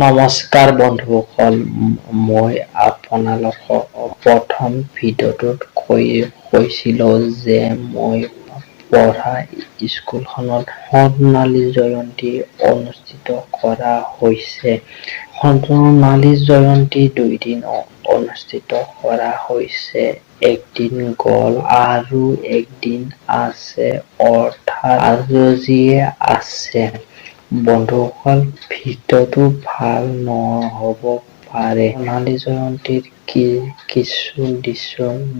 নমস্কাৰ বন্ধুসকল, মই আপোনালোকক প্ৰথম ভিডিঅ'টোত কৈছিলোঁ যে মই পঢ়া স্কুলখনত সোণালী জয়ন্তী অনুষ্ঠিত কৰা হৈছে। সোণালী জয়ন্তী 2 দিন অনুষ্ঠিত কৰা হৈছে। একদিন গ'ল আৰু একদিন আছে, অৰ্থাৎ আজিয়ে আছে। বন্ধুসকল, ভিডিঅ'টো ভাল নহ'ব পাৰে। সোণালী জয়ন্তীৰ কিছু দৃশ্য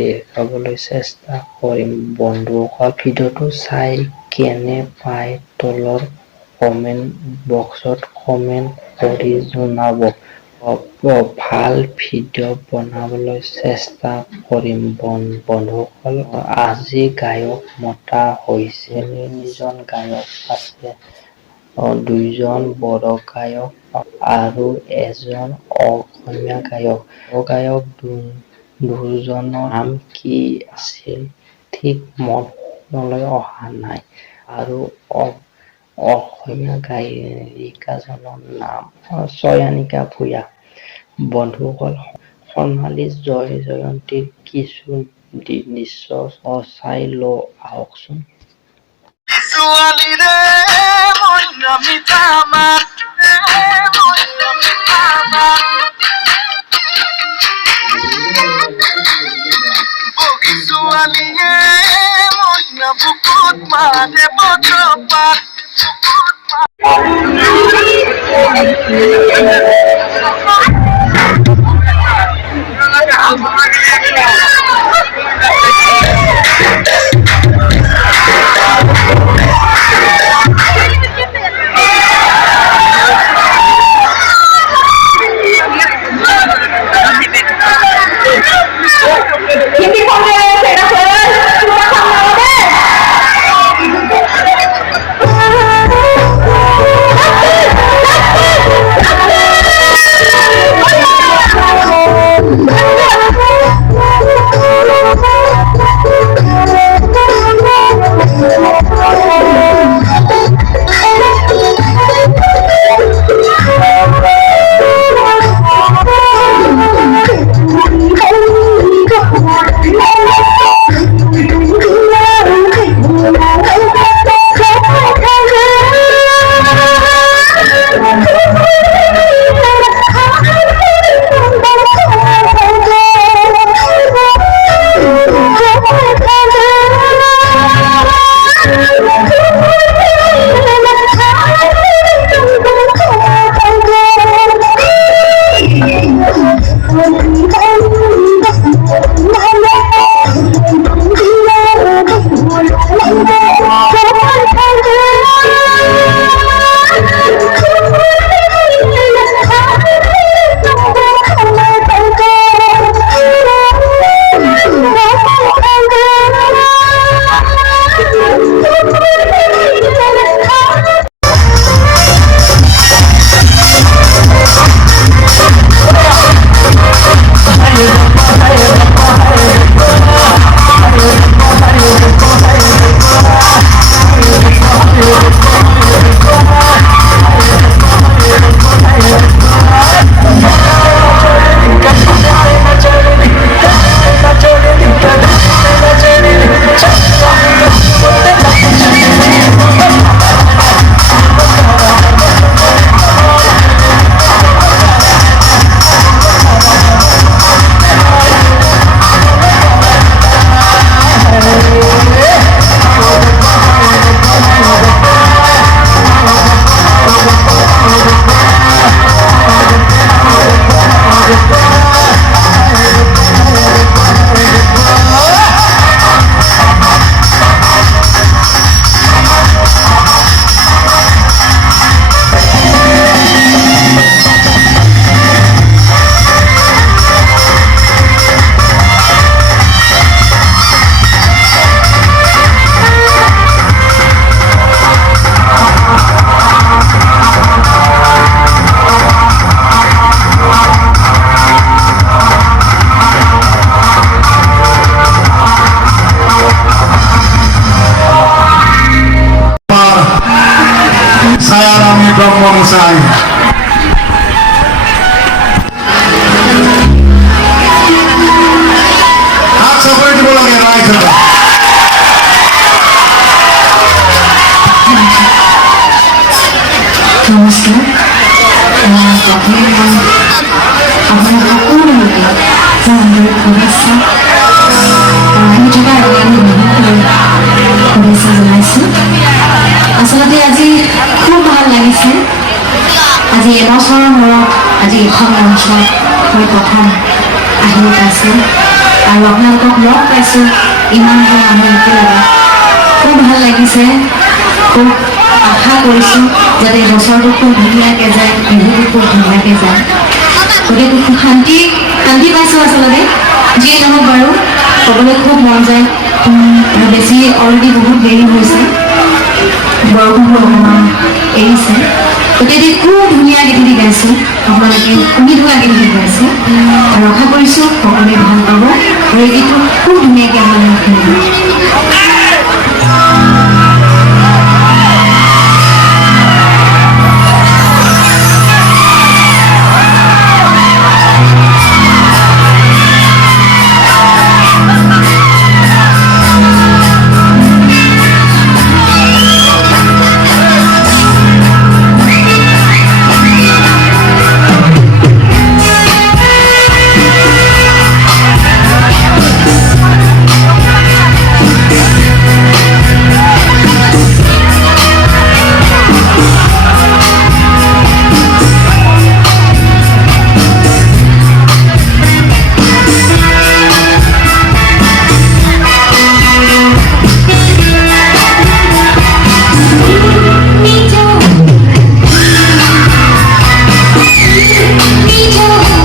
দেখাবলৈ চেষ্টা কৰিম। বন্ধুসকল, ভিডিঅ'টো চাই কেনে পাই তলৰ কমেণ্ট বক্সত কমেণ্ট কৰি জনাব। ভাল ভিডিঅ' বনাবলৈ চেষ্টা কৰিম। বন্ধুসকল, আজি গায়ক মতা হৈছে। 3জন গায়ক আছে, 2জন বড়ো গায়ক আৰু এজন অসমীয়া গায়ক। বড়ো গায়ক দুজনৰ নাম কি আছিল ঠিক মনলৈ অহা নাই আৰু অসমীয়া গায়িকাজনৰ নাম চয়নিকা ভূঞা। বন্ধুসকল, সোণালী জয়ন্তীৰ কিছু দৃশ্য চাই লওঁ আহকচোন। প্ৰথমে মই আপোনাৰ সকলো লোকে আন্তৰিক শুভেচ্ছা আহি থকা আমি শুভেচ্ছা জনাইছোঁ। আচলতে আজি খুব ভাল লাগিছে। আজি এবছৰৰ মূৰত আজি এখন মঞ্চত মই প্ৰথম আহি পাইছোঁ আৰু আপোনালোকক লগ পাইছোঁ ইমানবোৰ মানুহ একেলগে খুব ভাল লাগিছে। খুব আশা কৰিছোঁ যাতে বছৰটো খুব ধুনীয়াকৈ যায়, বিহুটো খুব ধুনীয়াকৈ যায়। গতিকে খুব শান্তি পাইছোঁ আচলতে। যিয়ে নহওক বাৰু ক'বলৈ খুব মন যায়। বেছি অলৰেডি বহুত দেৰি হৈছে, বৰষুণবোৰ অকণমান এৰিছে। গতিকে খুব ধুনীয়া গীতটি গাইছোঁ, আপোনালোকে শুনি থকা গীতটি গাইছোঁ আৰু আশা কৰিছোঁ সকলোৱে ভাল পাব আৰু এই গীতটো খুব ধুনীয়াকৈ আপোনালোকে শুনিব। Me too.